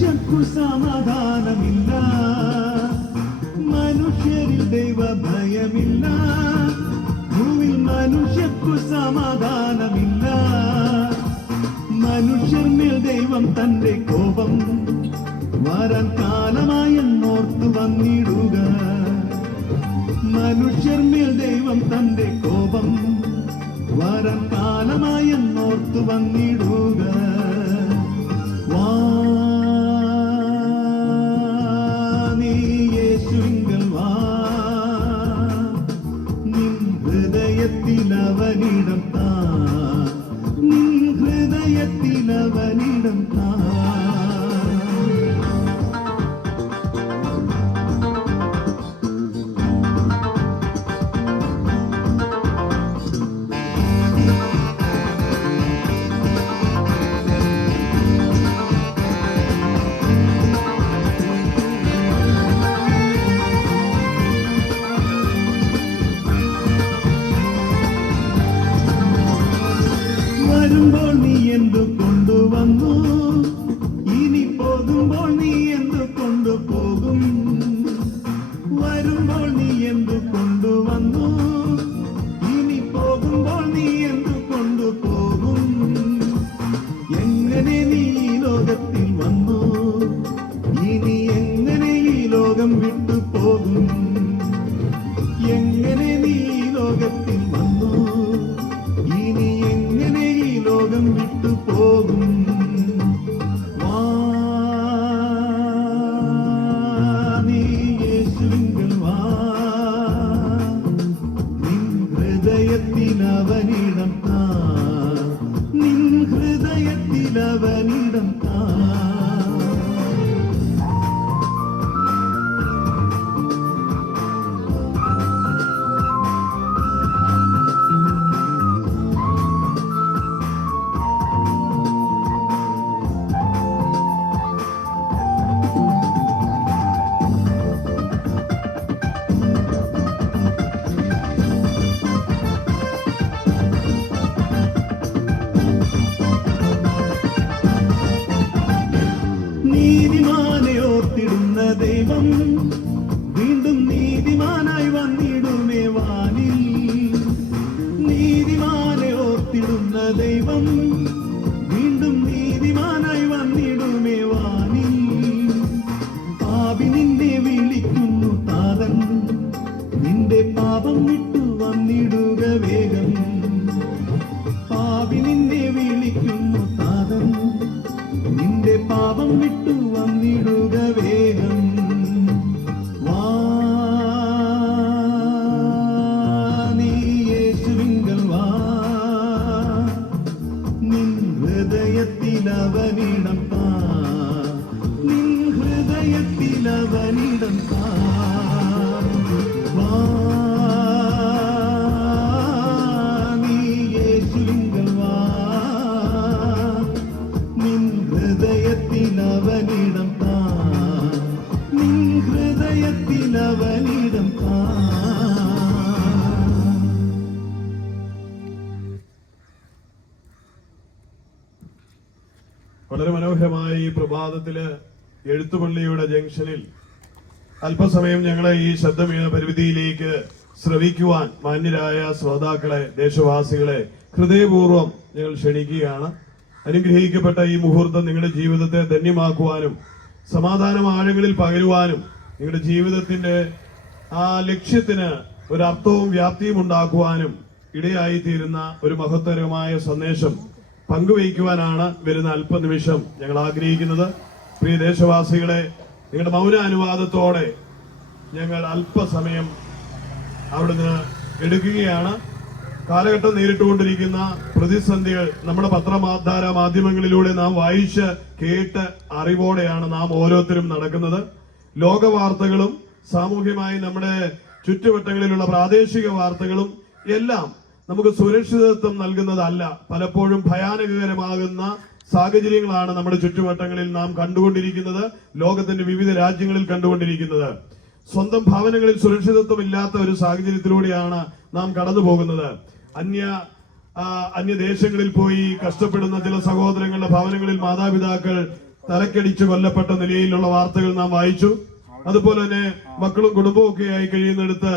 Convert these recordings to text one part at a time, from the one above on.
മനുഷ്യർക്കു സമാധാനമില്ല, മനുഷ്യരിൽ ദൈവ ഭയമില്ല. ഭൂവിൽ മനുഷ്യർക്കു സമാധാനമില്ല, മനുഷ്യർമേൽ ദൈവം തന്റെ കോപം വരാൻ കാലമായെന്നോർത്തു വന്നിടുക. മനുഷ്യർമേൽ ദൈവം തന്റെ കോപം വരാൻ കാലമായെന്നോർത്തു വന്നിടുക. നീ യേശുവിങ്കൽ വാ, നിൻ ഹൃദയത്തിൽ അവനിടം താ, നിൻ ഹൃദയത്തിൽ അവനിടം താ. വരുമ്പോൾ നീ എന്തു കൊണ്ടുവന്നു, ഇനി പോകുമ്പോൾ നീ എന്തു കൊണ്ടുപോകും. വരുമ്പോൾ നീ എന്തു കൊണ്ടുവന്നു, ഇനി പോകുമ്പോൾ നീ എന്തു കൊണ്ടുപോകും. എങ്ങനെ നീ ഈ ലോകത്തിൽ വന്നു, ഇനി എങ്ങനെ ഈ ലോകം വിട്ടു പോകും. എങ്ങനെ നീ ഈ ലോകത്തിൽ വന്നു, ഇനി എങ്ങനെ ഈ ലോകം വിട്ടു പോകും. നീ യേശുവിങ്കൽ വാ, നിൻ ഹൃദയത്തിൽ അവനിടം താ, നിൻ ഹൃദയത്തിൽ അവനിടം താ. നീതിമാനെ ഓർത്തിടുന്ന ദൈവം വീണ്ടും നീതിമാനായി വന്നിടുമേ വാനിൽ. നീതിമാനെ ഓർത്തിടുന്ന ദൈവം വീണ്ടും നീതിമാനായി വന്നിടുമേ വാനിൽ. പാപി നിന്നെ വിളിക്കുന്നു താതൻ, നിന്റെ പാപം വിട്ടു വന്നിടുക വേഗം. പാപി നിന്നെ വിളിക്കുന്നു താതൻ, നിന്റെ പാപം വിട്ടു വന്നിടുക വേഗം. നീ യേശുവിങ്കൽ വാ, നിൻ ഹൃദയത്തിൽ അവനിടം താ, നിൻ ഹൃദയത്തിൽ അവനിടം താ. നീ യേശുവിങ്കൽ വാ, നിൻ ഹൃദയത്തിൽ അവനിടം താ, നിൻ ഹൃദയത്തിൽ അവനിടം താ. വളരെ മനോഹരമായ ഈ പ്രഭാതത്തില് എഴുത്തുപള്ളിയുടെ ജംഗ്ഷനിൽ അല്പസമയം ഞങ്ങളെ ഈ ശബ്ദമീന പരിമിതിയിലേക്ക് ശ്രവിക്കുവാൻ മാന്യരായ ശ്രോതാക്കളെ, ദേശവാസികളെ ഹൃദയപൂർവ്വം ഞങ്ങൾ ക്ഷണിക്കുകയാണ്. അനുഗ്രഹിക്കപ്പെട്ട ഈ മുഹൂർത്തം നിങ്ങളുടെ ജീവിതത്തെ ധന്യമാക്കുവാനും സമാധാനം ആഴങ്ങളിൽ പകരുവാനും നിങ്ങളുടെ ജീവിതത്തിന്റെ ആ ലക്ഷ്യത്തിന് ഒരു അർത്ഥവും വ്യാപ്തിയും ഉണ്ടാക്കുവാനും ഇടയായിത്തീരുന്ന ഒരു മഹത്തരമായ സന്ദേശം പങ്കുവയ്ക്കുവാനാണ് വരുന്ന അല്പനിമിഷം ഞങ്ങൾ ആഗ്രഹിക്കുന്നത്. പ്രിയ ദേശവാസികളെ, നിങ്ങളുടെ മൗന അനുവാദത്തോടെ ഞങ്ങൾ അല്പസമയം അവിടുന്ന് എടുക്കുകയാണ്. കാലഘട്ടം നേരിട്ടുകൊണ്ടിരിക്കുന്ന പ്രതിസന്ധികൾ നമ്മുടെ പത്രമാധാര മാധ്യമങ്ങളിലൂടെ നാം വായിച്ച് കേട്ട് അറിവോടെയാണ് നാം ഓരോരുത്തരും നടക്കുന്നത്. ലോകവാർത്തകളും സാമൂഹ്യമായി നമ്മുടെ ചുറ്റുവട്ടങ്ങളിലുള്ള പ്രാദേശിക വാർത്തകളും എല്ലാം നമുക്ക് സുരക്ഷിതത്വം നൽകുന്നതല്ല. പലപ്പോഴും ഭയാനകരമാകുന്ന സാഹചര്യങ്ങളാണ് നമ്മുടെ ചുറ്റുവട്ടങ്ങളിൽ നാം കണ്ടുകൊണ്ടിരിക്കുന്നത്, ലോകത്തിന്റെ വിവിധ രാജ്യങ്ങളിൽ കണ്ടുകൊണ്ടിരിക്കുന്നത്. സ്വന്തം ഭവനങ്ങളിൽ സുരക്ഷിതത്വം ഇല്ലാത്ത ഒരു സാഹചര്യത്തിലൂടെയാണ് നാം കടന്നു പോകുന്നത്. അന്യദേശങ്ങളിൽ പോയി കഷ്ടപ്പെടുന്ന ചില സഹോദരങ്ങളുടെ ഭവനങ്ങളിൽ മാതാപിതാക്കൾ തലക്കടിച്ച് കൊല്ലപ്പെട്ട നിലയിലുള്ള വാർത്തകൾ നാം വായിച്ചു. അതുപോലെ തന്നെ മക്കളും കുടുംബവും ഒക്കെ ആയി കഴിയുന്നിടത്ത്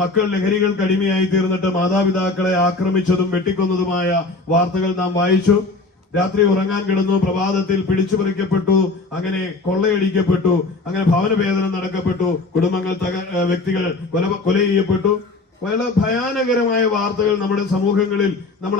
മക്കൾ ലഹരികൾക്ക് അടിമയായി തീർന്നിട്ട് മാതാപിതാക്കളെ ആക്രമിച്ചതും വെട്ടിക്കൊന്നതുമായ വാർത്തകൾ നാം വായിച്ചു. രാത്രി ഉറങ്ങാൻ കിടന്നു, പ്രഭാതത്തിൽ പിടിച്ചുപറിക്കപ്പെട്ടു, അങ്ങനെ കൊള്ളയടിക്കപ്പെട്ടു, അങ്ങനെ ഭവനഭേദനം നടക്കപ്പെട്ടു, കുടുംബങ്ങൾ വ്യക്തികൾ കൊല ചെയ്യപ്പെട്ടു. വളരെ ഭയാനകരമായ വാർത്തകൾ നമ്മുടെ സമൂഹങ്ങളിൽ നമ്മൾ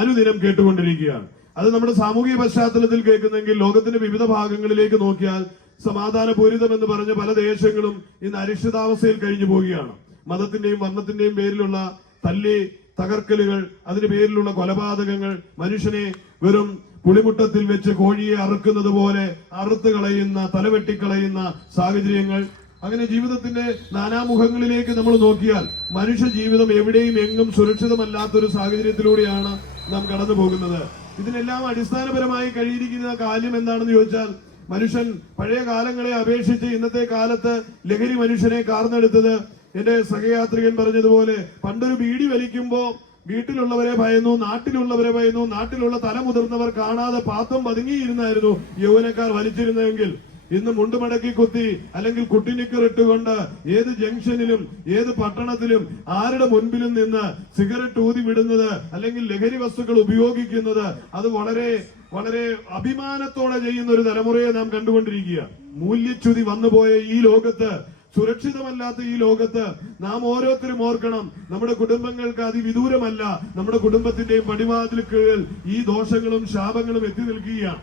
അനുദിനം കേട്ടുകൊണ്ടിരിക്കുകയാണ്. അത് നമ്മുടെ സാമൂഹിക പശ്ചാത്തലത്തിൽ കേൾക്കുന്നെങ്കിൽ ലോകത്തിന്റെ വിവിധ ഭാഗങ്ങളിലേക്ക് നോക്കിയാൽ സമാധാനപൂരിതം എന്ന് പറഞ്ഞ പല ദേശങ്ങളും ഇന്ന് അരിക്ഷിതാവസ്ഥയിൽ കഴിഞ്ഞു പോവുകയാണ്. മതത്തിന്റെയും വർണ്ണത്തിന്റെയും പേരിലുള്ള തല്ലി തകർക്കലുകൾ, അതിന്റെ പേരിലുള്ള കൊലപാതകങ്ങൾ, മനുഷ്യനെ വെറും പുളിമുട്ടത്തിൽ വെച്ച് കോഴിയെ അറുക്കുന്നത് പോലെ അറുത്ത് കളയുന്ന, തലവെട്ടിക്കളയുന്ന സാഹചര്യങ്ങൾ, അങ്ങനെ ജീവിതത്തിന്റെ നാനാമുഖങ്ങളിലേക്ക് നമ്മൾ നോക്കിയാൽ മനുഷ്യ ജീവിതം എവിടെയും എങ്ങും സുരക്ഷിതമല്ലാത്തൊരു സാഹചര്യത്തിലൂടെയാണ് നാം കടന്നു പോകുന്നത്. ഇതിനെല്ലാം അടിസ്ഥാനപരമായി കഴിയിരിക്കുന്ന കാര്യം എന്താണെന്ന് ചോദിച്ചാൽ, മനുഷ്യൻ പഴയ കാലങ്ങളെ അപേക്ഷിച്ച് ഇന്നത്തെ കാലത്ത് ലഹരി മനുഷ്യനെ കാർന്നെടുത്തത്, എന്റെ സഹയാത്രികൻ പറഞ്ഞതുപോലെ, പണ്ടൊരു ബീഡി വലിക്കുമ്പോ വീട്ടിലുള്ളവരെ ഭയന്നു, നാട്ടിലുള്ളവരെ ഭയന്നു, നാട്ടിലുള്ള തലമുതിർന്നവർ കാണാതെ പാത്രം പതുങ്ങിയിരുന്നായിരുന്നു യൗവനക്കാർ വലിച്ചിരുന്നെങ്കിൽ ഇന്ന് മുണ്ടുമടക്കി കുത്തി അല്ലെങ്കിൽ കുട്ടിനിക്കർ ഇട്ടുകൊണ്ട് ഏത് ജംഗ്ഷനിലും ഏത് പട്ടണത്തിലും ആരുടെ മുൻപിലും നിന്ന് സിഗരറ്റ് ഊതി വിടുന്നത് അല്ലെങ്കിൽ ലഹരി വസ്തുക്കൾ ഉപയോഗിക്കുന്നത് അത് വളരെ വളരെ അഭിമാനത്തോടെ ചെയ്യുന്ന ഒരു തലമുറയെ നാം കണ്ടുകൊണ്ടിരിക്കുക. മൂല്യച്യുതി വന്നുപോയ ഈ ലോകത്ത്, സുരക്ഷിതമല്ലാത്ത ഈ ലോകത്ത് നാം ഓരോരുത്തരും ഓർക്കണം, നമ്മുടെ കുടുംബങ്ങൾക്ക് അതിവിദൂരമല്ല, നമ്മുടെ കുടുംബത്തിന്റെയും പടിവാതിൽ കീഴിൽ ഈ ദോഷങ്ങളും ശാപങ്ങളും എത്തി നിൽക്കുകയാണ്.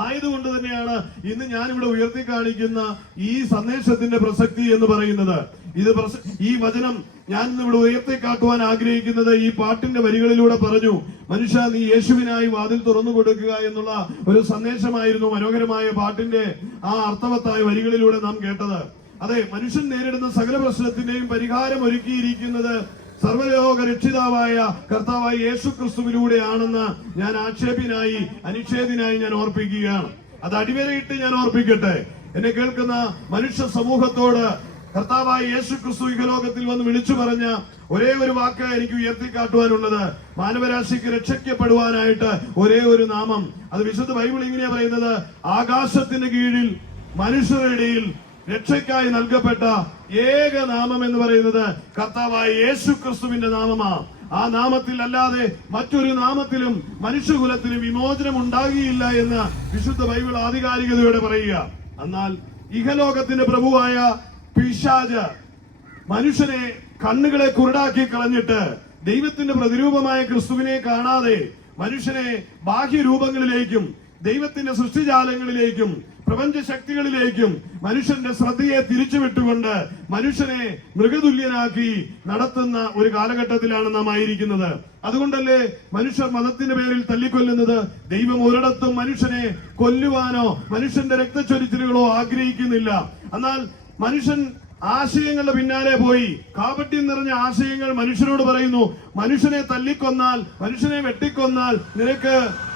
ആയതുകൊണ്ട് തന്നെയാണ് ഇന്ന് ഞാനിവിടെ ഉയർത്തി കാണിക്കുന്ന ഈ സന്ദേശത്തിന്റെ പ്രസക്തി എന്ന് പറയുന്നത്. ഈ വചനം ഞാൻ ഇവിടെ ഉയർത്തി കാട്ടുവാൻ ആഗ്രഹിക്കുന്നത് ഈ പാട്ടിന്റെ വരികളിലൂടെ പറഞ്ഞു, മനുഷ്യ നീ യേശുവിനായി വാതിൽ തുറന്നു കൊടുക്കുക എന്നുള്ള ഒരു സന്ദേശമായിരുന്നു മനോഹരമായ പാട്ടിന്റെ ആ അർത്ഥവത്തായ വരികളിലൂടെ നാം കേട്ടത്. അതെ, മനുഷ്യൻ നേരിടുന്ന സകല പ്രശ്നത്തിന്റെയും പരിഹാരം ഒരുക്കിയിരിക്കുന്നത് സർവലോക രക്ഷിതാവായ കർത്താവായ യേശു ക്രിസ്തുവിലൂടെയാണെന്ന് ഞാൻ ആക്ഷേപിനായി അനിഷേധിനായി ഞാൻ ഓർപ്പിക്കുകയാണ്. അത് അടിവരയിട്ട് ഞാൻ ഓർപ്പിക്കട്ടെ. എന്നെ കേൾക്കുന്ന മനുഷ്യ സമൂഹത്തോട് കർത്താവായ യേശു ക്രിസ്തു ഇഹലോകത്തിൽ വന്ന് വിളിച്ചു പറഞ്ഞ ഒരേ ഒരു വാക്ക് എനിക്ക് ഉയർത്തിക്കാട്ടുവാനുള്ളത്, മാനവരാശിക്ക് രക്ഷിക്കപ്പെടുവാനായിട്ട് ഒരേ ഒരു നാമം. അത് വിശുദ്ധ ബൈബിൾ ഇങ്ങനെയാ പറയുന്നത്, ആകാശത്തിന് കീഴിൽ മനുഷ്യരുടെ ഇടയിൽ രക്ഷയ്ക്കായി നൽകപ്പെട്ട ഏക നാമം എന്ന് പറയുന്നത് കർത്താവായ യേശു ക്രിസ്തുവിന്റെ നാമമാണ്. ആ നാമത്തിൽ അല്ലാതെ മറ്റൊരു നാമത്തിലും മനുഷ്യകുലത്തിന് വിമോചനം ഉണ്ടാകിയില്ല എന്ന് വിശുദ്ധ ബൈബിൾ ആധികാരികതയോടെ പറയുക. എന്നാൽ ഇഹലോകത്തിന്റെ പ്രഭുവായ പിശാച് മനുഷ്യനെ കണ്ണുകളെ കുരുടാക്കി കളഞ്ഞിട്ട് ദൈവത്തിന്റെ പ്രതിരൂപമായ ക്രിസ്തുവിനെ കാണാതെ മനുഷ്യനെ ബാഹ്യരൂപങ്ങളിലേക്കും ദൈവത്തിന്റെ സൃഷ്ടിജാലങ്ങളിലേക്കും പ്രപഞ്ച ശക്തികളിലേക്കും മനുഷ്യന്റെ ശ്രദ്ധയെ തിരിച്ചുവിട്ടുകൊണ്ട് മനുഷ്യനെ മൃഗതുല്യനാക്കി നടത്തുന്ന ഒരു കാലഘട്ടത്തിലാണ് നാം ആയിരിക്കുന്നത്. അതുകൊണ്ടല്ലേ മനുഷ്യർ മതത്തിന്റെ പേരിൽ തല്ലിക്കൊല്ലുന്നത്? ദൈവം ഒരിടത്തും മനുഷ്യനെ കൊല്ലുവാനോ മനുഷ്യന്റെ രക്തച്ചൊരിച്ചിലുകളോ ആഗ്രഹിക്കുന്നില്ല. എന്നാൽ മനുഷ്യൻ ആശയങ്ങളുടെ പിന്നാലെ പോയി കാപട്യം നിറഞ്ഞ ആശയങ്ങൾ മനുഷ്യനോട് പറയുന്നു, മനുഷ്യനെ തല്ലിക്കൊന്നാൽ, മനുഷ്യനെ വെട്ടിക്കൊന്നാൽ നിനക്ക്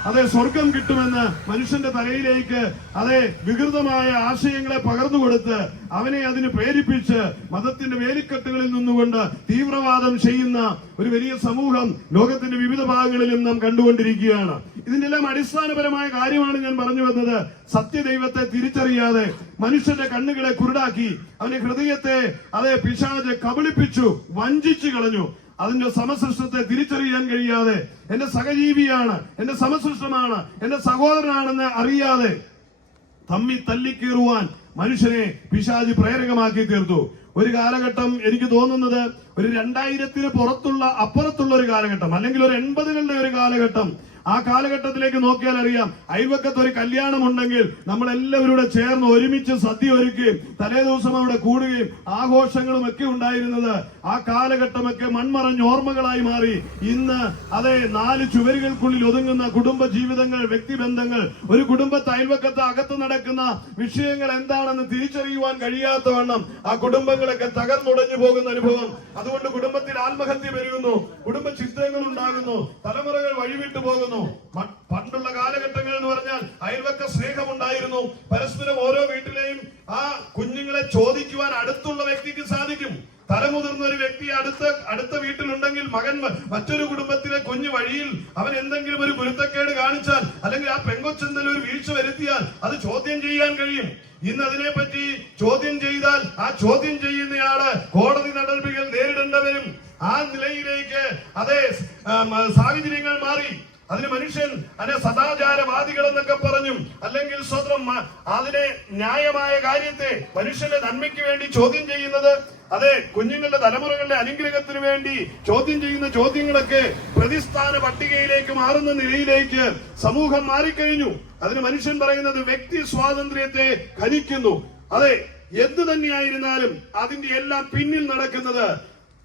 അതെ സ്വർഗം കിട്ടുമെന്ന് മനുഷ്യന്റെ തലയിലേക്ക് അതെ വികൃതമായ ആശയങ്ങളെ പകർന്നു കൊടുത്ത് അവനെ അതിന് പ്രേരിപ്പിച്ച് മതത്തിന്റെ വേലിക്കെട്ടുകളിൽ നിന്നുകൊണ്ട് തീവ്രവാദം ചെയ്യുന്ന ഒരു വലിയ സമൂഹം ലോകത്തിന്റെ വിവിധ ഭാഗങ്ങളിലും നാം കണ്ടുകൊണ്ടിരിക്കുകയാണ്. ഇതിന്റെ എല്ലാം അടിസ്ഥാനപരമായ കാര്യമാണ് ഞാൻ പറഞ്ഞു വന്നത്. സത്യദൈവത്തെ തിരിച്ചറിയാതെ മനുഷ്യന്റെ കണ്ണുകളെ കുരുടാക്കി അവന്റെ ഹൃദയത്തെ അതെ പിശാച് കബളിപ്പിച്ചു, വഞ്ചിച്ചു കളഞ്ഞു. അതിന്റെ സമസൃഷ്ടത്തെ തിരിച്ചറിയാൻ കഴിയാതെ എന്റെ സഹജീവിയാണ്, എന്റെ സമസൃഷ്ടമാണ്, എന്റെ സഹോദരനാണെന്ന് അറിയാതെ തമ്മി തല്ലിക്കീറുവാൻ മനുഷ്യനെ പിശാച് പ്രേരകമാക്കി തീർത്തു. ഒരു കാലഘട്ടം എനിക്ക് തോന്നുന്നത് ഒരു 2000-ന് അപ്പുറത്തുള്ള ഒരു കാലഘട്ടം, അല്ലെങ്കിൽ ഒരു 80-കളുടെ ഒരു കാലഘട്ടം. ആ കാലഘട്ടത്തിലേക്ക് നോക്കിയാൽ അറിയാം, അയൽവക്കത്ത് ഒരു കല്യാണം ഉണ്ടെങ്കിൽ നമ്മളെല്ലാവരുടെ ചേർന്ന് ഒരുമിച്ച് സദ്യ ഒരുക്കുകയും തലേ ദിവസം അവിടെ കൂടുകയും ആഘോഷങ്ങളും ഒക്കെ ഉണ്ടായിരുന്നത്. ആ കാലഘട്ടമൊക്കെ മൺമറഞ്ഞ ഓർമ്മകളായി മാറി. ഇന്ന് അതെ 4 ചുവരുകൾക്കുള്ളിൽ ഒതുങ്ങുന്ന കുടുംബ ജീവിതങ്ങൾ, വ്യക്തിബന്ധങ്ങൾ, ഒരു കുടുംബത്തെ അയൽവക്കത്ത് അകത്ത് നടക്കുന്ന വിഷയങ്ങൾ എന്താണെന്ന് തിരിച്ചറിയുവാൻ കഴിയാത്തവണ്ണം ആ കുടുംബങ്ങളൊക്കെ തകർന്നുടഞ്ഞു പോകുന്ന അനുഭവം. അതുകൊണ്ട് കുടുംബത്തിൽ ആത്മഹത്യ പെരുകുന്നു, കുടുംബ ചിത്രങ്ങൾ ഉണ്ടാകുന്നു, തലമുറകൾ വഴിവിട്ടു പോകുന്നു. പണ്ടുള്ള കാലഘട്ടങ്ങൾ എന്ന് പറഞ്ഞാൽ അയൽവക്ക സ്നേഹമുണ്ടായിരുന്നു. പരസ്പരം ഓരോ വീട്ടിലെയും ആ കുഞ്ഞുങ്ങളെ ചോദിക്കുവാൻ അടുത്തുള്ള വ്യക്തിക്ക് സാധിക്കും. തലമുതിർന്ന ഒരു വ്യക്തി അടുത്ത വീട്ടിലുണ്ടെങ്കിൽ മകൻ മറ്റൊരു കുടുംബത്തിലെ കുഞ്ഞു വഴിയിൽ അവൻ എന്തെങ്കിലും ഒരു കുരുത്തക്കേട് കാണിച്ചാൽ, അല്ലെങ്കിൽ ആ പെങ്കൊച്ചെന്തെങ്കിലും ഒരു വീഴ്ച വരുത്തിയാൽ അത് ചോദ്യം ചെയ്യാൻ കഴിയും. ഇന്ന് അതിനെപ്പറ്റി ചോദ്യം ചെയ്താൽ ആ ചോദ്യം ചെയ്യുന്നയാള് കോടതി നടപടികൾ നേരിടേണ്ടവരും ആ നിലയിലേക്ക് അതേ സാഹചര്യങ്ങൾ മാറി. അതിന് മനുഷ്യൻ അതിനെ സദാചാരവാദികൾ എന്നൊക്കെ പറഞ്ഞും അല്ലെങ്കിൽ സ്വന്തം അതിനെ ന്യായമായ കാര്യത്തെ മനുഷ്യന്റെ നന്മയ്ക്ക് വേണ്ടി ചോദ്യം ചെയ്യുന്നത്, അതെ കുഞ്ഞുങ്ങളുടെ തലമുറകളുടെ അനുഗ്രഹത്തിന് വേണ്ടി ചോദ്യം ചെയ്യുന്ന ചോദ്യങ്ങളൊക്കെ പ്രതിസ്ഥാന പട്ടികയിലേക്ക് മാറുന്ന നിലയിലേക്ക് സമൂഹം മാറിക്കഴിഞ്ഞു. അതിന് മനുഷ്യൻ പറയുന്നത് വ്യക്തി സ്വാതന്ത്ര്യത്തെ ഖനിക്കുന്നു. അതെ, എന്തു തന്നെയായിരുന്നാലും അതിന്റെ എല്ലാം പിന്നിൽ നടക്കുന്നത്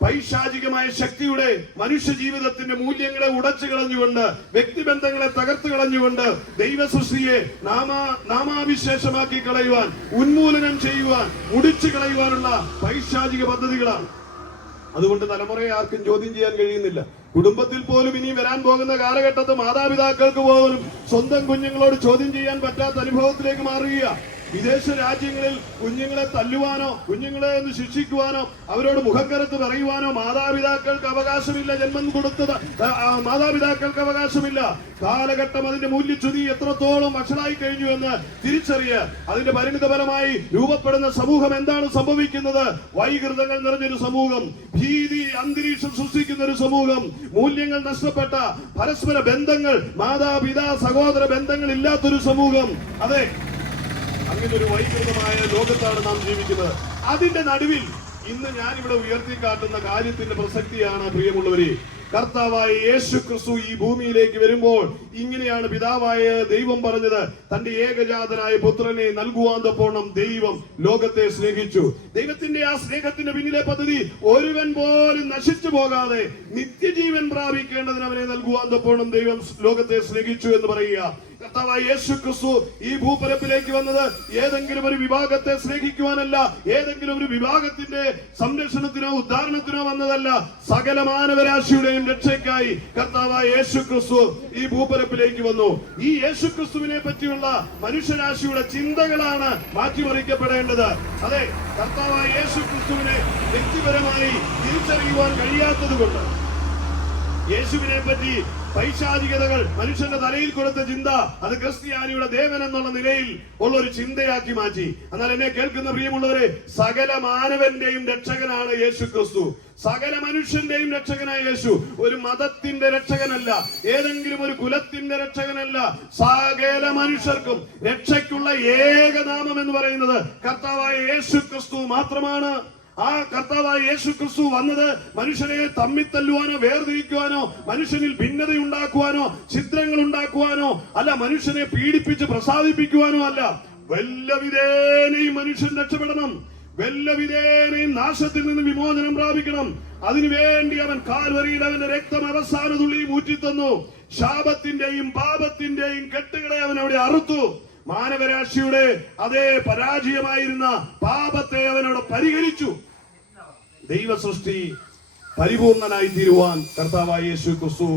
പൈശാചികമായ ശക്തിയുടെ മനുഷ്യ ജീവിതത്തിന്റെ മൂല്യങ്ങളെ ഉടച്ചു കളഞ്ഞുകൊണ്ട്, വ്യക്തിബന്ധങ്ങളെ തകർത്തു കളഞ്ഞുകൊണ്ട് ദൈവ സൃഷ്ടിയെ നാമാവിശേഷമാക്കി കളയുവാൻ, ഉന്മൂലനം ചെയ്യുവാൻ, മുടിച്ചു കളയുവാനുള്ള പൈശാചിക പദ്ധതികളാണ്. അതുകൊണ്ട് തലമുറയെ ആർക്കും ചോദ്യം ചെയ്യാൻ കഴിയുന്നില്ല. കുടുംബത്തിൽ പോലും ഇനി വരാൻ പോകുന്ന കാലഘട്ടത്ത് മാതാപിതാക്കൾക്ക് പോലും സ്വന്തം കുഞ്ഞുങ്ങളോട് ചോദ്യം ചെയ്യാൻ പറ്റാത്ത അനുഭവത്തിലേക്ക് മാറുക. വിദേശ രാജ്യങ്ങളിൽ കുഞ്ഞുങ്ങളെ തല്ലുവാനോ കുഞ്ഞുങ്ങളെ ഒന്ന് ശിക്ഷിക്കുവാനോ അവരോട് മുഖക്കരത്ത് പറയുവാനോ മാതാപിതാക്കൾക്ക് അവകാശമില്ല. ജന്മം കൊടുത്തത് മാതാപിതാക്കൾക്ക് അവകാശമില്ല. കാലഘട്ടം അതിന്റെ മൂല്യച്യുതി എത്രത്തോളം വഷളായി കഴിഞ്ഞു എന്ന് തിരിച്ചറിയ അതിന്റെ പരിണിതഫലമായി രൂപപ്പെടുന്ന സമൂഹം എന്താണ് സംഭവിക്കുന്നത്? വൈകൃതങ്ങൾ നിറഞ്ഞൊരു സമൂഹം, ഭീതി അന്തരീക്ഷം സൃഷ്ടിക്കുന്ന ഒരു സമൂഹം, മൂല്യങ്ങൾ നഷ്ടപ്പെട്ട പരസ്പര ബന്ധങ്ങൾ, മാതാപിതാ സഹോദര ബന്ധങ്ങൾ ഇല്ലാത്തൊരു സമൂഹം. അതെ, അങ്ങനെ ഒരു വൈകൃതമായ ലോകത്താണ് നാം ജീവിക്കുന്നത്. അതിന്റെ നടുവിൽ ഇന്ന് ഞാനിവിടെ ഉയർത്തിക്കാട്ടുന്ന കാര്യത്തിന്റെ പ്രസക്തിയാണ് പ്രിയമുള്ളവരെ. കർത്താവായ യേശു ക്രിസ്തു ഈ ഭൂമിയിലേക്ക് വരുമ്പോൾ ഇങ്ങനെയാണ് പിതാവായ ദൈവം പറഞ്ഞത്, തന്റെ ഏകജാതനായ പുത്രനെ നൽകുവാൻ തക്കോണം ദൈവം ലോകത്തെ സ്നേഹിച്ചു. ദൈവത്തിന്റെ ആ സ്നേഹത്തിന്റെ പിന്നിലെ പദ്ധതി ഒരുവൻ പോലും നശിച്ചു പോകാതെ നിത്യജീവൻ പ്രാപിക്കേണ്ടതിന് അവനെ നൽകുവാൻ തക്കോണം ദൈവം ലോകത്തെ സ്നേഹിച്ചു എന്ന് പറയുക. കർത്താവായ യേശു ക്രിസ്തു ഈ ഭൂപരപ്പിലേക്ക് വന്നത് ഏതെങ്കിലും ഒരു വിഭാഗത്തെ സ്നേഹിക്കുവാനല്ല, ഏതെങ്കിലും ഒരു വിഭാഗത്തിന്റെ സംരക്ഷണത്തിനോ ഉദ്ധാരണത്തിനോ വന്നതല്ല. സകല മാനവരാശിയുടെയും രക്ഷയ്ക്കായി കർത്താവായ യേശു ക്രിസ്തു ഈ ഭൂപരപ്പിലേക്ക് വന്നു. ഈ യേശു ക്രിസ്തുവിനെ പറ്റിയുള്ള മനുഷ്യരാശിയുടെ ചിന്തകളാണ് മാറ്റിമറിക്കപ്പെടേണ്ടത്. അതെ, കർത്താവായ യേശു ക്രിസ്തുവിനെ വ്യക്തിപരമായി തിരിച്ചറിയുവാൻ കഴിയാത്തത് കൊണ്ട് യേശുവിനെ പറ്റി പൈശാചികതകൾ മനുഷ്യന്റെ തലയിൽ കൊടുത്ത ചിന്ത അത് ക്രിസ്ത്യാനിയുടെ ദേവൻ എന്നുള്ള നിലയിൽ ഉള്ള ഒരു ചിന്തയാക്കി മാറ്റി. എന്നാൽ എന്നെ കേൾക്കുന്ന പ്രിയമുള്ളവരെ, സകല മാനവന്റെയും രക്ഷകനാണ് യേശു ക്രിസ്തു. സകല മനുഷ്യന്റെയും രക്ഷകനായ യേശു ഒരു മതത്തിന്റെ രക്ഷകനല്ല, ഏതെങ്കിലും ഒരു കുലത്തിന്റെ രക്ഷകനല്ല. സകല മനുഷ്യർക്കും രക്ഷയ്ക്കുള്ള ഏകനാമം എന്ന് പറയുന്നത് കർത്താവായ യേശു ക്രിസ്തു മാത്രമാണ്. ആ കർത്താവായ യേശു ക്രിസ്തു വന്നത് മനുഷ്യനെ തമ്മിത്തല്ലുവാനോ വേർതിരിക്കുവാനോ മനുഷ്യനിൽ ഭിന്നതയുണ്ടാക്കുവാനോ ഛിദ്രങ്ങൾ ഉണ്ടാക്കുവാനോ അല്ല, മനുഷ്യനെ പീഡിപ്പിച്ച് പ്രസാദിപ്പിക്കുവാനോ അല്ല. വല്ലവിധേനയും മനുഷ്യൻ രക്ഷപ്പെടണം, വല്ലവിധേനയും നാശത്തിൽ നിന്ന് വിമോചനം പ്രാപിക്കണം. അതിനുവേണ്ടി അവൻ കാൽവരിയിൽ അവന്റെ രക്തം അവസാന തുള്ളിയും ഊറ്റിത്തന്നു. ശാപത്തിന്റെയും പാപത്തിന്റെയും കെട്ടുകളെ അവൻ അവിടെ അറുത്തു. മാനവരാശിയുടെ അതേ പരാജയമായിരുന്ന പാപത്തെ അവനോട് പരിഹരിച്ചു. ദൈവ സൃഷ്ടി പരിപൂർണനായി തീരുവാൻ കർത്താവായ യേശു ക്രിസ്തു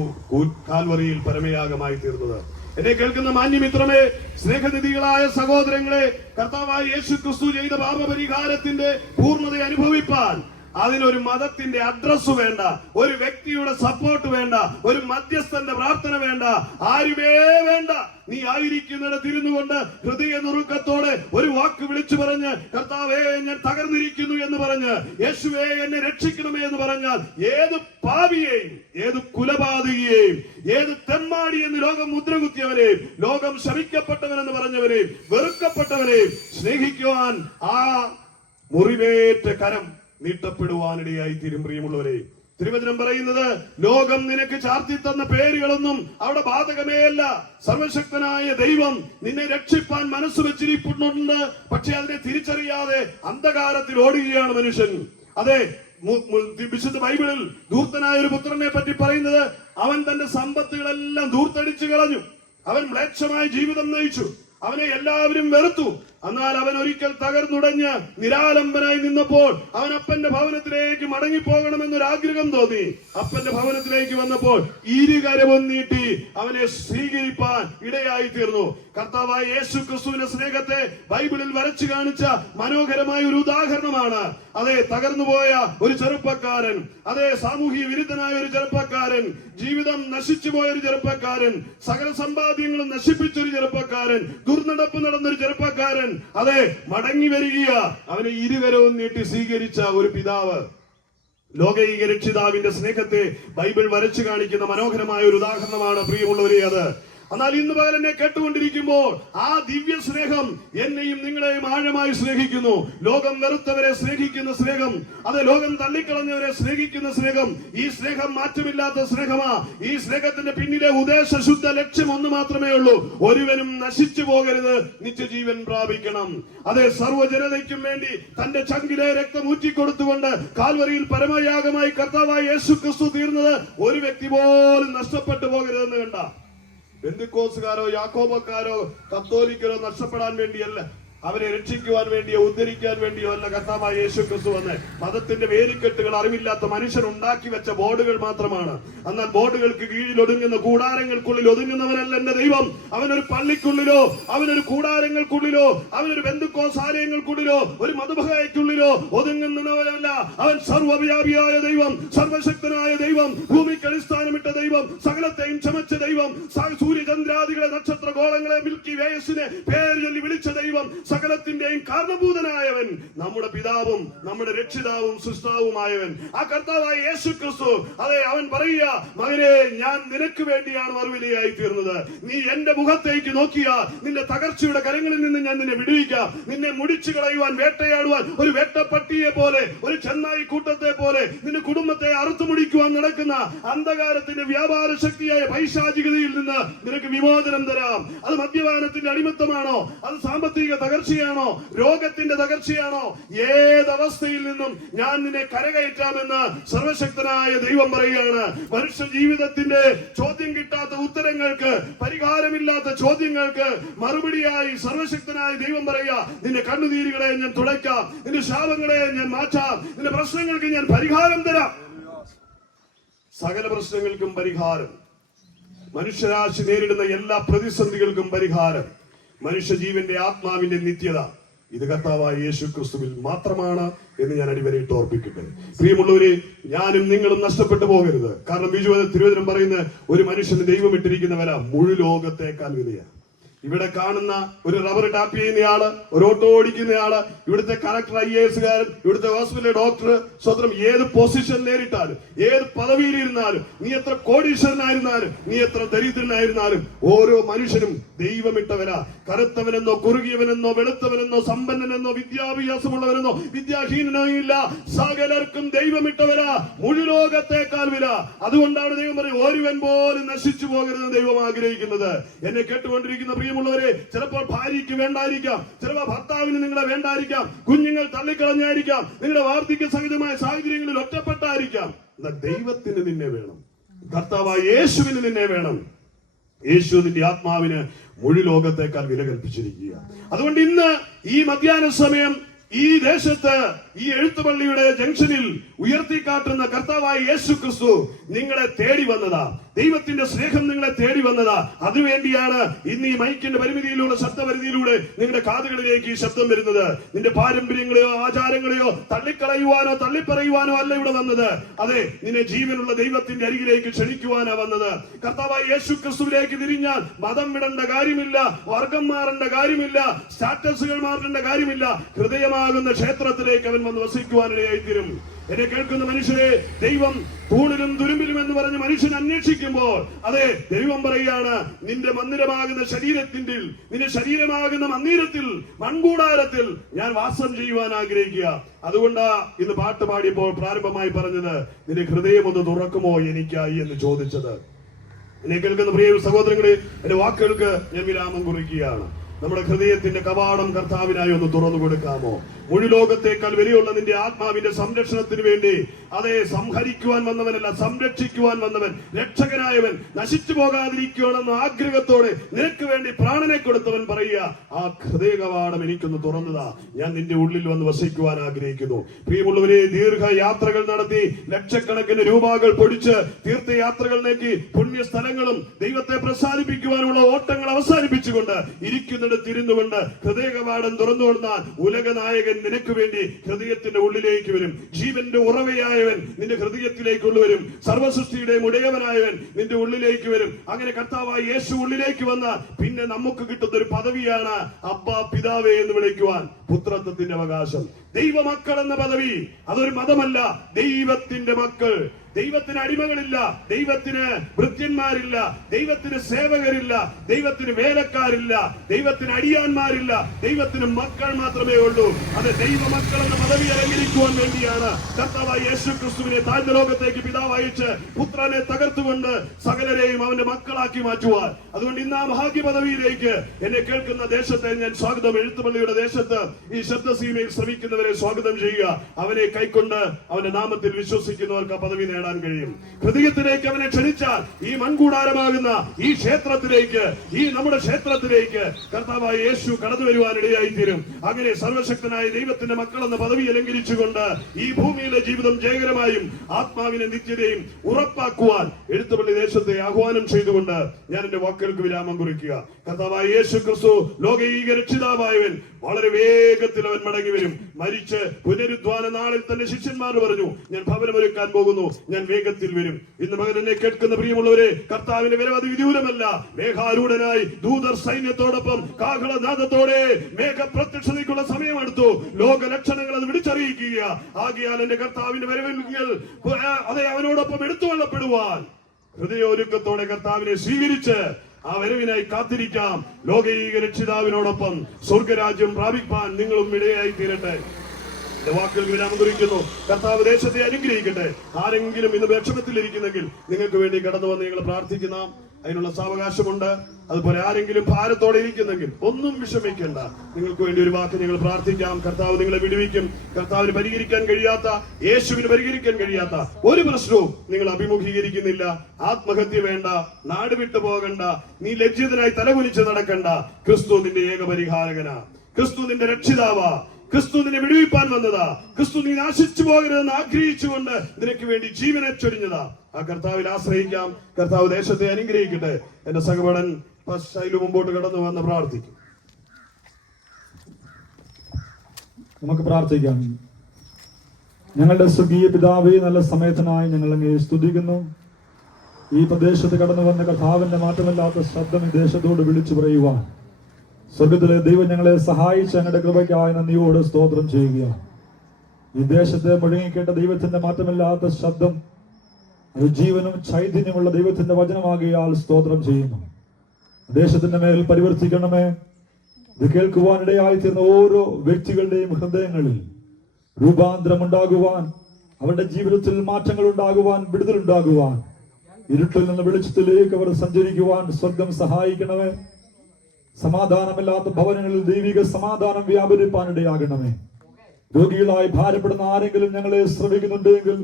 കാൽവറിയിൽ പരമയാഗമായി തീർന്നത്. എന്നെ കേൾക്കുന്ന മാന്യമിത്രമേ, സ്നേഹനിധികളായ സഹോദരങ്ങളെ, കർത്താവായ യേശു ക്രിസ്തു ചെയ്ത പാപപരിഹാരത്തിന്റെ പൂർണ്ണത അനുഭവിപ്പാൻ അതിനൊരു മതത്തിന്റെ അഡ്രസ് വേണ്ട, ഒരു വ്യക്തിയുടെ സപ്പോർട്ട് വേണ്ട, ഒരു മധ്യസ്ഥന്റെ പ്രാർത്ഥന വേണ്ട, ആരുമേ വേണ്ട. നീ ആയിരിക്കുന്നിടത്ത് ഇരുന്നു കൊണ്ട് ഹൃദയ നുറുക്കത്തോടെ ഒരു വാക്ക് വിളിച്ചു പറഞ്ഞ്, കർത്താവേ ഞാൻ തകർന്നിരിക്കുന്നു എന്ന് പറഞ്ഞ്, യേശുവേ എന്നെ രക്ഷിക്കണമേ എന്ന് പറഞ്ഞാൽ ഏത് പാപിയെയും, ഏത് കുലപാതകിയെയും, ഏത് തെമ്മാടി എന്ന് ലോകം മുദ്രകുത്തിയവരെയും, ലോകം ശപിക്കപ്പെട്ടവനെന്ന് പറഞ്ഞവരെയും, വെറുക്കപ്പെട്ടവരെയും സ്നേഹിക്കുവാൻ ആ മുറിവേറ്റ കരം നീട്ടപ്പെടുവാനിടയായി തീരും. പ്രിയമുള്ളവരെ, തിരുവചനം പറയുന്നത്, ലോകം നിനക്ക് ചാർത്തി തന്ന പേരുകളൊന്നും അവിടെ ബാധകമേ അല്ല. സർവശക്തനായ ദൈവം നിന്നെ രക്ഷിപ്പാൻ മനസ്സ് വെച്ചിരിപ്പുണ്ട്. പക്ഷെ അതിനെ തിരിച്ചറിയാതെ അന്ധകാരത്തിൽ ഓടുകയാണ് മനുഷ്യൻ. അതെ, വിശുദ്ധ ബൈബിളിൽ ധൂർത്തനായ ഒരു പുത്രനെ പറ്റി പറയുന്നത്, അവൻ തന്റെ സമ്പത്തുകളെല്ലാം ധൂർത്തടിച്ചു കളഞ്ഞു. അവൻ മ്ലേച്ഛമായ ജീവിതം നയിച്ചു. അവനെ എല്ലാവരും വെറുത്തു. എന്നാൽ അവൻ ഒരിക്കൽ തകർന്നുടഞ്ഞ് നിരാലംബനായി നിന്നപ്പോൾ അവൻ അപ്പന്റെ ഭവനത്തിലേക്ക് മടങ്ങിപ്പോകണമെന്നൊരു ആഗ്രഹം തോന്നി. അപ്പന്റെ ഭവനത്തിലേക്ക് വന്നപ്പോൾ ഇരുകരവും നീട്ടി അവനെ സ്വീകരിപ്പാൻ ഇടയായി തീർന്നു. കർത്താവായ യേശു ക്രിസ്തുവിന്റെ സ്നേഹത്തെ ബൈബിളിൽ വരച്ചു കാണിച്ച മനോഹരമായ ഒരു ഉദാഹരണമാണ്. അതെ, തകർന്നുപോയ ഒരു ചെറുപ്പക്കാരൻ, അതെ, സാമൂഹ്യ വിരുദ്ധനായ ഒരു ചെറുപ്പക്കാരൻ, ജീവിതം നശിച്ചുപോയ ഒരു ചെറുപ്പക്കാരൻ, സകല സമ്പാദ്യങ്ങളും നശിപ്പിച്ചൊരു ചെറുപ്പക്കാരൻ, ദുർനടപ്പ് നടന്നൊരു ചെറുപ്പക്കാരൻ, അതെ, മടങ്ങി വരിക. അവനെ ഇരുകരവും നീട്ടി സ്വീകരിച്ച ഒരു പിതാവ്. ലോകൈക രക്ഷിതാവിന്റെ സ്നേഹത്തെ ബൈബിൾ വരച്ചു കാണിക്കുന്ന മനോഹരമായ ഒരു ഉദാഹരണമാണ് പ്രിയമുള്ളവരെ അത്. എന്നാൽ ഇന്ന് പകൽ എന്നെ കേട്ടുകൊണ്ടിരിക്കുമ്പോൾ ആ ദിവ്യ സ്നേഹം എന്നെയും നിങ്ങളെയും ആഴമായി സ്നേഹിക്കുന്നു. ലോകം വെറുത്തവരെ സ്നേഹിക്കുന്ന സ്നേഹം, അത് ലോകം തള്ളിക്കളഞ്ഞവരെ സ്നേഹിക്കുന്ന സ്നേഹം, ഈ സ്നേഹം മാറ്റമില്ലാത്ത സ്നേഹമാ. ഈ സ്നേഹത്തിന്റെ പിന്നിലെ ഉദ്ദേശശുദ്ധ ലക്ഷ്യം ഒന്ന് മാത്രമേ ഉള്ളൂ: ഒരുവനും നശിച്ചു പോകരുത്, നിത്യജീവൻ പ്രാപിക്കണം. അതെ, സർവ്വജനതയ്ക്കും വേണ്ടി തന്റെ ചങ്കിലെ രക്തം ഊറ്റിക്കൊടുത്തുകൊണ്ട് കാൽവരിയിൽ പരമയാഗമായി കർത്താവായ യേശു ക്രിസ്തു തീർന്നത് ഒരു വ്യക്തി പോലും നഷ്ടപ്പെട്ടു പോകരുതെന്ന് കണ്ട. ബെന്തിക്കോസുകാരോ യാക്കോബക്കാരോ കത്തോലിക്കരോ നഷ്ടപ്പെടാൻ വേണ്ടിയല്ല, അവരെ രക്ഷിക്കുവാൻ വേണ്ടിയോ ഉദ്ധരിക്കാൻ വേണ്ടിയോ അല്ല കർത്താവായ യേശു ക്രിസ്തു വന്ന്. മതത്തിന്റെ വേലിക്കെട്ടുകൾ അറിവില്ലാത്ത മനുഷ്യൻ ഉണ്ടാക്കി വെച്ച ബോർഡുകൾ മാത്രമാണ്. എന്നാൽ ബോർഡുകൾക്ക് കീഴിൽ ഒതുങ്ങുന്ന, കൂടാരങ്ങൾക്കുള്ളിൽ ഒതുങ്ങുന്നവനല്ല എന്റെ ദൈവം. അവനൊരു പള്ളിക്കുള്ളിലോ, അവനൊരു കൂടാരങ്ങൾക്കുള്ളിലോ, അവനൊരു ബന്ധുക്കോസാലയങ്ങൾക്കുള്ളിലോ, ഒരു മതഭയക്കുള്ളിലോ ഒതുങ്ങുന്നവനല്ല. അവൻ സർവ്വവ്യാപിയായ ദൈവം, സർവശക്തനായ ദൈവം, ഭൂമിക്ക് അടിസ്ഥാനമിട്ട ദൈവം, സകലത്തെയും ചമച്ച ദൈവം, സൂര്യചന്ദ്രാദികളെ, നക്ഷത്രഗോളങ്ങളെ, മിൽക്കി വേയസിനെ പേര് ചൊല്ലി വിളിച്ച ദൈവം, സകലത്തിന്റെയും കാരണഭൂതനായവൻ, നമ്മുടെ പിതാവും നമ്മുടെ രക്ഷിതാവും സൃഷ്ടാവുമായവൻ, ആ കർത്താവായ യേശു ക്രിസ്തു. അതെ, അവൻ പറയുക, മകനെ, ഞാൻ നിനക്ക് വേണ്ടിയാണ് മറുവിലയായി തീർന്നത്. നീ എന്റെ മുഖത്തേക്ക് നോക്കിയാൽ നിന്റെ തകർച്ചയുടെ കരങ്ങളിൽ നിന്ന് ഞാൻ നിന്നെ വിടുവിക്കാം. നിന്നെ മുടിച്ചു കളയുവാൻ, വേട്ടയാടുവാൻ ഒരു വേട്ടപ്പട്ടിയെ പോലെ, ഒരു ചെന്നായി കൂട്ടത്തെ പോലെ നിന്റെ കുടുംബത്തെ അറുത്തു മുടിക്കുവാൻ നടക്കുന്ന അന്ധകാരത്തിന്റെ വ്യാപാര ശക്തിയായ പൈശാചികതയിൽ നിന്ന് നിനക്ക് വിമോചനം തരാം. അത് മദ്യപാനത്തിന്റെ അടിമത്തമാണോ, അത് സാമ്പത്തിക തകർച്ചയാണോ, രോഗത്തിന്റെ തകർച്ചയാണോ, ഏതവസ്ഥയിൽ നിന്നും ഞാൻ നിന്നെ കരകയറ്റാമെന്ന് സർവശക്തനായ ദൈവം പറയുകയാണ്. മനുഷ്യ ജീവിതത്തിന്റെ ചോദ്യം കിട്ടാത്ത ഉത്തരങ്ങൾക്ക്, പരിഹാരമില്ലാത്ത ചോദ്യങ്ങൾക്ക് മറുപടിയായി സർവശക്തനായ ദൈവം പറയുക, നിന്റെ കണ്ണുനീരുകളെ ഞാൻ തുടയ്ക്കാം, നിന്റെ ശാപങ്ങളെ ഞാൻ മാറ്റാം, നിന്റെ പ്രശ്നങ്ങൾക്ക് ഞാൻ പരിഹാരം തരാം. സകല പ്രശ്നങ്ങൾക്കും പരിഹാരം, മനുഷ്യരാശി നേരിടുന്ന എല്ലാ പ്രതിസന്ധികൾക്കും പരിഹാരം, മനുഷ്യജീവന്റെ ആത്മാവിന്റെ നിത്യത, ഇത് കർത്താവായ യേശു ക്രിസ്തുവിൽ മാത്രമാണ് എന്ന് ഞാൻ അടിവരയിട്ട് ഓർപ്പിക്കട്ടെ. പ്രിയമുള്ളവരെ, ഞാനും നിങ്ങളും നഷ്ടപ്പെട്ടു പോകരുത്. കാരണം തിരുവചനം പറയുന്ന ഒരു മനുഷ്യന് ദൈവം ഇട്ടിരിക്കുന്ന വില മുഴു ലോകത്തേക്കാൾ വിലയാണ്. ഇവിടെ കാണുന്ന ഒരു റബ്ബർ ടാപ്പ് ചെയ്യുന്നയാള്, ഒരു ഓട്ടോ ഓടിക്കുന്നയാള്, ഇവിടുത്തെ കളക്ടർ, IAS കാരൻ, ഇവിടുത്തെ ഹോസ്പിറ്റലിലെ ഡോക്ടർ, സ്വന്തം ഏത് പൊസിഷൻ നേരിട്ടാലും, ഏത് പദവിയിൽ ഇരുന്നാലും, നീ എത്ര കോടീശ്വരനായിരുന്നാലും, നീ എത്ര ദരിദ്രനായിരുന്നാലും, ഓരോ മനുഷ്യനും ദൈവമിട്ടവരാ. കറുത്തവനെന്നോ കുറുകിയവനെന്നോ വെളുത്തവനെന്നോ സമ്പന്നനെന്നോ വിദ്യാഭ്യാസമുള്ളവനെന്നോ വിദ്യാഹീനനോ ഇല്ല, സകലർക്കും ദൈവമിട്ടവരാ, മുഴുലോകത്തേക്കാൾ വില. അതുകൊണ്ടാണ് ദൈവം പറയും, ഒരുവൻ പോലും നശിച്ചു പോകരുതെന്ന് ദൈവം ആഗ്രഹിക്കുന്നത്. എന്നെ കേട്ടുകൊണ്ടിരിക്കുന്ന പ്രിയമുള്ളവരെ, ചിലപ്പോൾ ഭാര്യയ്ക്ക് വേണ്ടായിരിക്കാം, ചിലപ്പോൾ ഭർത്താവിന് നിങ്ങളെ വേണ്ടായിരിക്കാം, കുഞ്ഞുങ്ങൾ തള്ളിക്കളഞ്ഞായിരിക്കാം, നിങ്ങളുടെ വാർദ്ധക്യ സഹിതമായ സാഹചര്യങ്ങളിൽ ഒറ്റപ്പെട്ടായിരിക്കാം. എന്നാൽ ദൈവത്തിന് നിന്നെ വേണം, കർത്താവായ യേശുവിന് നിന്നെ വേണം. യേശു നിന്റെ ആത്മാവിന് മുഴു ലോകത്തേക്കാൾ വില കൽപ്പിച്ചിരിക്കുക. അതുകൊണ്ട് ഇന്ന് ഈ മധ്യാഹ്ന സമയം ഈ ദേശത്ത്, ഈ എഴുത്തുപള്ളിയുടെ ജംഗ്ഷനിൽ ഉയർത്തിക്കാട്ടുന്ന കർത്താവായ യേശു ക്രിസ്തു നിങ്ങളെ തേടി വന്നതാ. ദൈവത്തിന്റെ സ്നേഹം നിങ്ങളെ തേടി വന്നതാ. അതിനുവേണ്ടിയാണ് ഇന്ന് ഈ മൈക്കിന്റെ പരിമിതിയിലൂടെ, ശബ്ദപരിധിയിലൂടെ നിങ്ങളുടെ കാതുകളിലേക്ക് ഈ ശബ്ദം വരുന്നത്. നിന്റെ പാരമ്പര്യങ്ങളെയോ ആചാരങ്ങളെയോ തള്ളിക്കളയുവാനോ തള്ളിപ്പറയുവാനോ അല്ല ഇവിടെ വന്നത്. അതെ, നിന്നെ ജീവനുള്ള ദൈവത്തിന്റെ അരികിലേക്ക് ക്ഷണിക്കുവാനാ വന്നത്. കർത്താവായ യേശു ക്രിസ്തുവിലേക്ക് തിരിഞ്ഞാൽ മതം വിടേണ്ട കാര്യമില്ല, വർഗം മാറേണ്ട കാര്യമില്ല, സ്റ്റാറ്റസുകൾ മാറേണ്ട കാര്യമില്ല. ഹൃദയമാകുന്ന ക്ഷേത്രത്തിലേക്ക് അവൻ വന്ന് വസിക്കുവാനിടയായി തീരും. എന്നെ കേൾക്കുന്ന മനുഷ്യരെ, ദൈവം തൂണിലും തുരുമ്പിലും എന്ന് പറഞ്ഞ് മനുഷ്യൻ അന്വേഷിക്കുമ്പോൾ, അതെ, ദൈവം പറയുകയാണ്, നിന്റെ മന്ദിരമാകുന്ന ശരീരത്തിന്റെ, നിന്റെ ശരീരമാകുന്ന മന്ദിരത്തിൽ, മൺകൂടാരത്തിൽ ഞാൻ വാസം ചെയ്യുവാൻ ആഗ്രഹിക്കുക. അതുകൊണ്ടാ ഇന്ന് പാട്ട് പാടിയപ്പോൾ പ്രാരംഭമായി പറഞ്ഞത്, നിന്റെ ഹൃദയം ഒന്ന് തുറക്കുമോ എനിക്കായി എന്ന് ചോദിച്ചത്. എന്നെ കേൾക്കുന്ന പ്രിയ സഹോദരങ്ങളെ, എന്റെ വാക്കുകൾക്ക് ഞാൻ വിരാമം കുറിക്കുകയാണ്. നമ്മുടെ ഹൃദയത്തിന്റെ കവാടം കർത്താവിനായി ഒന്ന് തുറന്നു കൊടുക്കാമോ? മുഴുലോകത്തേക്കാൾ വിലയുള്ള നിന്റെ ആത്മാവിന്റെ സംരക്ഷണത്തിന് വേണ്ടി, അതെ, സംഹരിക്കുവാൻ വന്നവനല്ല, സംരക്ഷിക്കുവാൻ വന്നവൻ, രക്ഷകനായവൻ, നശിച്ചു പോകാതിരിക്കുവാനെന്ന ആഗ്രഹത്തോടെ നിനക്ക് വേണ്ടി പ്രാണനെ കൊടുത്തവൻ പറയുക, ആ ഹൃദയ കവാടം എനിക്കൊന്ന് തുറന്നതാ, ഞാൻ നിന്റെ ഉള്ളിൽ വന്ന് വസിക്കുവാൻ ആഗ്രഹിക്കുന്നു. പ്രിയമുള്ളവരെ, ദീർഘയാത്രകൾ നടത്തി ലക്ഷക്കണക്കിന് രൂപകൾ പൊടിച്ച് തീർത്ഥയാത്രകൾ നേക്കി പുണ്യ സ്ഥലങ്ങളും ദൈവത്തെ പ്രസാദിപ്പിക്കുവാനുള്ള ഓട്ടങ്ങൾ അവസാനിപ്പിച്ചുകൊണ്ട് ഇരിക്കുന്നിടത്തിരുന്നു കൊണ്ട് ഹൃദയ കവാടം തുറന്നു കൊടുത്താൽ ഉലകനായകൻ നിനക്ക് വേണ്ടി ഹൃദയത്തിന്റെ ഉള്ളിലേക്ക് വരും. ജീവന്റെ ഉറവയായവൻ നിന്റെ ഹൃദയത്തിലേക്ക് ഉള്ളുവരും. സർവസൃഷ്ടിയുടെ ഉടയവനായവൻ നിന്റെ ഉള്ളിലേക്ക് വരും. അങ്ങനെ കർത്താവായ യേശു ഉള്ളിലേക്ക് വന്ന പിന്നെ നമുക്ക് കിട്ടുന്ന ഒരു പദവിയാണ് അബ്ബാ പിതാവേ എന്ന് വിളിക്കുവാൻ, പുത്രത്വത്തിന്റെ അവകാശം. ദൈവമക്കൾ എന്ന പദവി അതൊരു മതമല്ല, ദൈവത്തിന്റെ മക്കൾ. ദൈവത്തിന് അടിമകളില്ല, ദൈവത്തിന് ഭൃത്യന്മാരില്ല, ദൈവത്തിന് സേവകരില്ല, ദൈവത്തിന് വേലക്കാരില്ല, ദൈവത്തിന് അടിയാന്മാരില്ല, ദൈവത്തിന് മക്കൾ മാത്രമേ ഉള്ളൂ. അത് ദൈവമക്കൾ എന്ന പദവി അലങ്കരിക്കുവാൻ വേണ്ടിയാണ് കർത്താവായ യേശു ക്രിസ്തുവിനെ താഴ്ന്ന ലോകത്തേക്ക് പിതാവ് അയച്ച് പുത്രനെ തകർത്തുകൊണ്ട് സകലരെയും അവന്റെ മക്കളാക്കി മാറ്റുവാൻ. അതുകൊണ്ട് ഇന്ന് ആ ഭാഗ്യ പദവിയിലേക്ക് എന്നെ കേൾക്കുന്ന ദേശത്തെ ഞാൻ സ്വാഗതം, എഴുത്തുപള്ളിയുടെ ദേശത്ത് ഈ ശബ്ദസീമയിൽ ശ്രമിക്കുന്നവരെ സ്വാഗതം ചെയ്യുക. അവനെ കൈക്കൊണ്ട് അവന്റെ നാമത്തിൽ വിശ്വസിക്കുന്നവർക്ക് ആ പദവി നേടാൻ കഴിയും. ഹൃദയത്തിലേക്ക് അവനെ ക്ഷണിച്ചാൽ ഈ മൺകൂടാരമാകുന്ന ഈ ക്ഷേത്രത്തിലേക്ക്, ഈ നമ്മുടെ ക്ഷേത്രത്തിലേക്ക് കർത്താവായ യേശു കടന്നു വരുവാനിടയായി തീരും. അങ്ങനെ സർവശക്തനായ ദൈവത്തിന്റെ മക്കൾ എന്ന പദവി അലങ്കരിച്ചുകൊണ്ട് ഈ ഭൂമിയിലെ ജീവിതം ജയകരമായും ആത്മാവിനെ നിത്യതയും ഉറപ്പാക്കുവാൻ എഴുത്തുപള്ളി ദേശത്തെ ആഹ്വാനം ചെയ്തുകൊണ്ട് ഞാൻ എന്റെ വാക്കുകൾക്ക് വിരാമം കുറിക്കുക. കർത്താവായ യേശു ക്രിസ്തു ലോകൈക രക്ഷിതാവായവൻ വളരെ വേഗത്തിൽ അവൻ മടങ്ങി വരും. മരിച്ച് പുനരുദ്ധാന നാളിൽ തന്നെ ശിഷ്യന്മാർ പറഞ്ഞു, ഞാൻ ഭവനമൊരുക്കാൻ പോകുന്നു, ഞാൻ വേഗത്തിൽ വരും. ഇന്ന് മകൻ എന്നെ കേൾക്കുന്ന പ്രിയമുള്ളവരെ, കർത്താവിന്റെ വരവ് വിദൂരമല്ല. മേഘാരൂഢനായി ദൂതർ സൈന്യത്തോടൊപ്പം കാഹളനാദത്തോടെ മേഘപ്രത്യക്ഷതയ്ക്കുള്ള സമയമെടുത്തു. ലോക ലക്ഷണങ്ങൾ അത് വിളിച്ചറിയിക്കുക. ആകയാൽ എന്റെ കർത്താവിന്റെ വരവെങ്കിൽ അതെ അവനോടൊപ്പം എടുത്തുകൊള്ളപ്പെടുവാൻ ഹൃദയോരുക്കത്തോടെ കർത്താവിനെ സ്വീകരിച്ച് ആ വരവിനായി കാത്തിരിക്കാം. ലോകൈക രക്ഷിതാവിനോടൊപ്പം സ്വർഗരാജ്യം പ്രാപിപ്പാൻ നിങ്ങളും ഇടയായി തീരട്ടെ. വാക്കുകൾ വിരാമം കുറിക്കുന്നു. കർത്താവ് ദേശത്തെ അനുഗ്രഹിക്കട്ടെ. ആരെങ്കിലും ഇന്ന് വിഷമത്തിലിരിക്കുന്നെങ്കിൽ നിങ്ങൾക്ക് വേണ്ടി കടന്നു വന്ന് നിങ്ങൾ പ്രാർത്ഥിക്കുന്ന അതിനുള്ള സാവകാശമുണ്ട്. അതുപോലെ ആരെങ്കിലും ഭാരത്തോടെ ഇരിക്കുന്നെങ്കിൽ ഒന്നും വിഷമിക്കേണ്ട, നിങ്ങൾക്ക് വേണ്ടി ഒരു വാക്ക് നിങ്ങൾ പ്രാർത്ഥിക്കാം. കർത്താവ് നിങ്ങളെ വിടുവിക്കും. കർത്താവിന് പരിഹരിക്കാൻ കഴിയാത്ത, യേശുവിന് പരിഹരിക്കാൻ കഴിയാത്ത ഒരു പ്രശ്നവും നിങ്ങൾ അഭിമുഖീകരിക്കുന്നില്ല. ആത്മഹത്യ വേണ്ട, നാട് വിട്ടു പോകണ്ട, നീ ലജ്ജിതനായി തലകുനിച്ച് നടക്കണ്ട. ക്രിസ്തു നിന്റെ ഏകപരിഹാരകനാ, ക്രിസ്തു നിന്റെ രക്ഷിതാവാ, ക്രിസ്തു നിന്നെ വിടുവിപ്പാൻ വന്നതാ, ക്രിസ്തു നീ നാശിച്ചു പോകരുതെന്ന് ആഗ്രഹിച്ചുകൊണ്ട് നിനക്ക് വേണ്ടി ജീവനെ ചൊരിഞ്ഞതാ. ആ കർത്താവിൽ ആശ്രയിക്കാം. കർത്താവ് ദേശത്തെ അനുഗ്രഹിക്കട്ടെ. എന്റെ സഹപടൻ ശൈലു മുമ്പോട്ട് കടന്നു വന്ന് പ്രാർത്ഥിക്കും. നമുക്ക് പ്രാർത്ഥിക്കാം. ഞങ്ങളുടെ സ്വർഗീയ പിതാവേ, നല്ല സമയത്തിനായി ഞങ്ങൾ അങ്ങേ സ്തുതിക്കുന്നു. ഈ പ്രദേശത്ത് കടന്നു വന്ന കർത്താവിന്റെ മാറ്റമില്ലാത്ത ശബ്ദം ഈ ദേശത്തോട് വിളിച്ചു പറയുവാൻ സ്വർഗത്തിലെ ദൈവം ഞങ്ങളെ സഹായിച്ച് ഞങ്ങളുടെ കൃപയ്ക്കായി നന്ദിയോട് സ്തോത്രം ചെയ്യുകയാണ്. ഈ ദേശത്തെ മുഴങ്ങിക്കേട്ട ദൈവത്തിന്റെ മാറ്റമില്ലാത്ത ശബ്ദം അത് ജീവനും ചൈതന്യമുള്ള ദൈവത്തിന്റെ വചനമാകിയാൽ സ്തോത്രം ചെയ്യുന്നു. ദേശത്തിന്റെ മേൽ പരിവർത്തിക്കണമേ. ഇത് കേൾക്കുവാനിടയായി തീർന്ന ഓരോ വ്യക്തികളുടെയും ഹൃദയങ്ങളിൽ രൂപാന്തരം ഉണ്ടാകുവാൻ, അവരുടെ ജീവിതത്തിൽ മാറ്റങ്ങൾ ഉണ്ടാകുവാൻ, വിടുതലുണ്ടാകുവാൻ, ഇരുട്ടിൽ നിന്ന് വെളിച്ചത്തിലേക്ക് അവർ സഞ്ചരിക്കുവാൻ സ്വർഗം സഹായിക്കണമേ. സമാധാനമില്ലാത്ത ഭവനങ്ങളിൽ ദൈവിക സമാധാനം വ്യാപരിപ്പാനിടയാകണമേ. രോഗികളായി ഭാരപ്പെടുന്ന ആരെങ്കിലും ഞങ്ങളെ ശ്രമിക്കുന്നുണ്ടെങ്കിൽ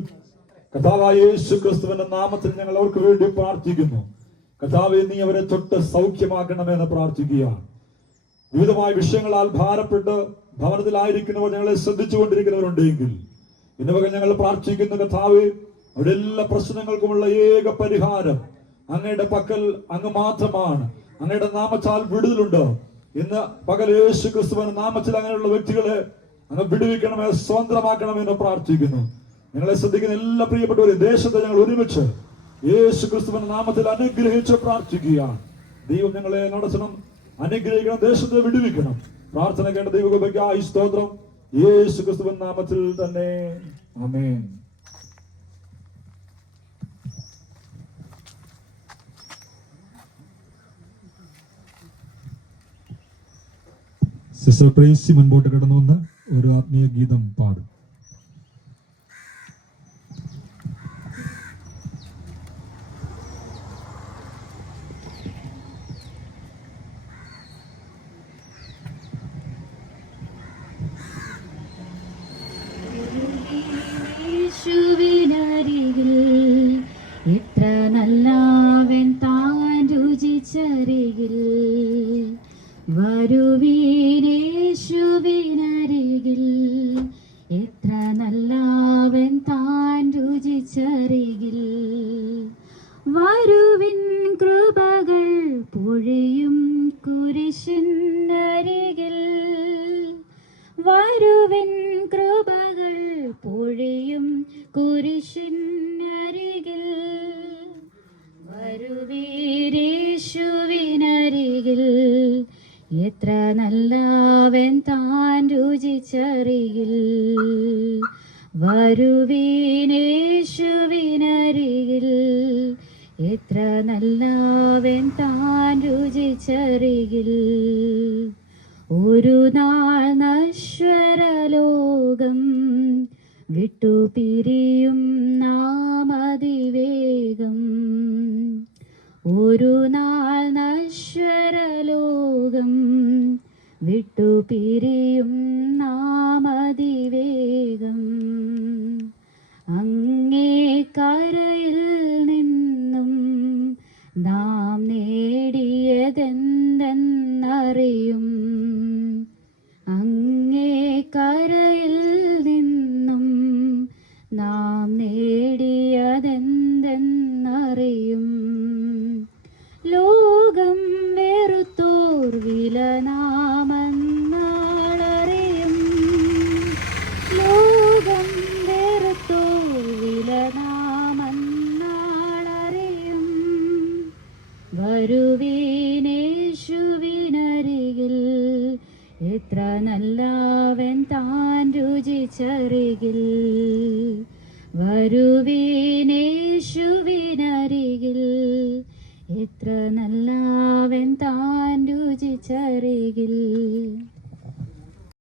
കർത്താവായ യേശു ക്രിസ്തുവിന്റെ നാമത്തിൽ ഞങ്ങൾ അവർക്ക് വേണ്ടി പ്രാർത്ഥിക്കുന്നു. കർത്താവേ, നീ അവരെ തൊട്ട് സൗഖ്യമാക്കണമെന്ന് പ്രാർത്ഥിക്കുക. വിവിധമായ വിഷയങ്ങളാൽ ഭാരപ്പെട്ട് ഭവനത്തിലായിരിക്കുന്നവർ ഞങ്ങളെ ശ്രദ്ധിച്ചുകൊണ്ടിരിക്കുന്നവരുണ്ടെങ്കിൽ ഇന്ന് പകൽ ഞങ്ങൾ പ്രാർത്ഥിക്കുന്നു. കർത്താവേ, അവരുടെ എല്ലാ പ്രശ്നങ്ങൾക്കുമുള്ള ഏക പരിഹാരം അങ്ങയുടെ പക്കൽ അങ്ങ് മാത്രമാണ്. അങ്ങയുടെ നാമത്താൽ വിടുതലുണ്ട്. ഇന്ന് പകൽ യേശു ക്രിസ്തുവിന്റെ നാമത്തിൽ അങ്ങനെയുള്ള വ്യക്തികളെ അങ്ങ് വിടുവിക്കണമേ, സ്വതന്ത്രമാക്കണമെന്ന് പ്രാർത്ഥിക്കുന്നു. ഞങ്ങളെ ശ്രദ്ധിക്കുന്ന എല്ലാ പ്രിയപ്പെട്ടവരും ദേശത്തെ ഞങ്ങൾ ഒരുമിച്ച് യേശു ക്രിസ്തുവിന്റെ നാമത്തിൽ അനുഗ്രഹിച്ച് പ്രാർത്ഥിക്കുകയാണ്. ദൈവം ഞങ്ങളെ നടത്തണം, അനുഗ്രഹിക്കണം, ദേശത്തെ വിടുവിക്കണം. പ്രാർത്ഥന കേട്ട ദൈവകൃപയ്ക്കായി സ്തോത്രം. യേശു ക്രിസ്തുവിന്റെ നാമത്തിൽ തന്നെ ആമേൻ. സിസ്റ്റർ ട്രേസി മുൻപോട്ട് കടന്നു വന്ന് ഒരു ആത്മീയ ഗീതം പാടും. യേശുവിൻ കൃപകൾ പൊഴിയും കുരിശിനരികിൽ വരുവീരേശുവിനരികിൽ എത്ര നല്ലവൻ താൻ രുചിച്ചറിയിൽ വരുവീനേശുവിനരികിൽ എത്ര നല്ലവൻ താൻ രുചിച്ചറിയിൽ ഒരു നാൾ നശ്വരലോകം വിട്ടുപിരിയും നാം അതിവേഗം ഒരു നാൾ നശ്വരലോകം വിട്ടുപിരിയും നാം അതിവേഗം അങ്ങേ കരയിൽ നിന്നും നാം നേടിയതെന്തെന്നറിയും അങ്ങേ കരയിൽ നിന്നും നാം നേടിയതെന്തെന്നറിയും ലോകം വെറുത്തോർ വില നാമെന്നാളറിയും ലോകം വെറുത്തോർ വില നാമെന്നാളറിയും വരുവീനേശുവിനരികിൽ എത്ര നല്ലവൻ താൻ രുചിച്ചറികിൽ വരുവീനേശുവിനരികിൽ എത്ര നല്ലവൻ താൻ രുചിച്ചറികിൽ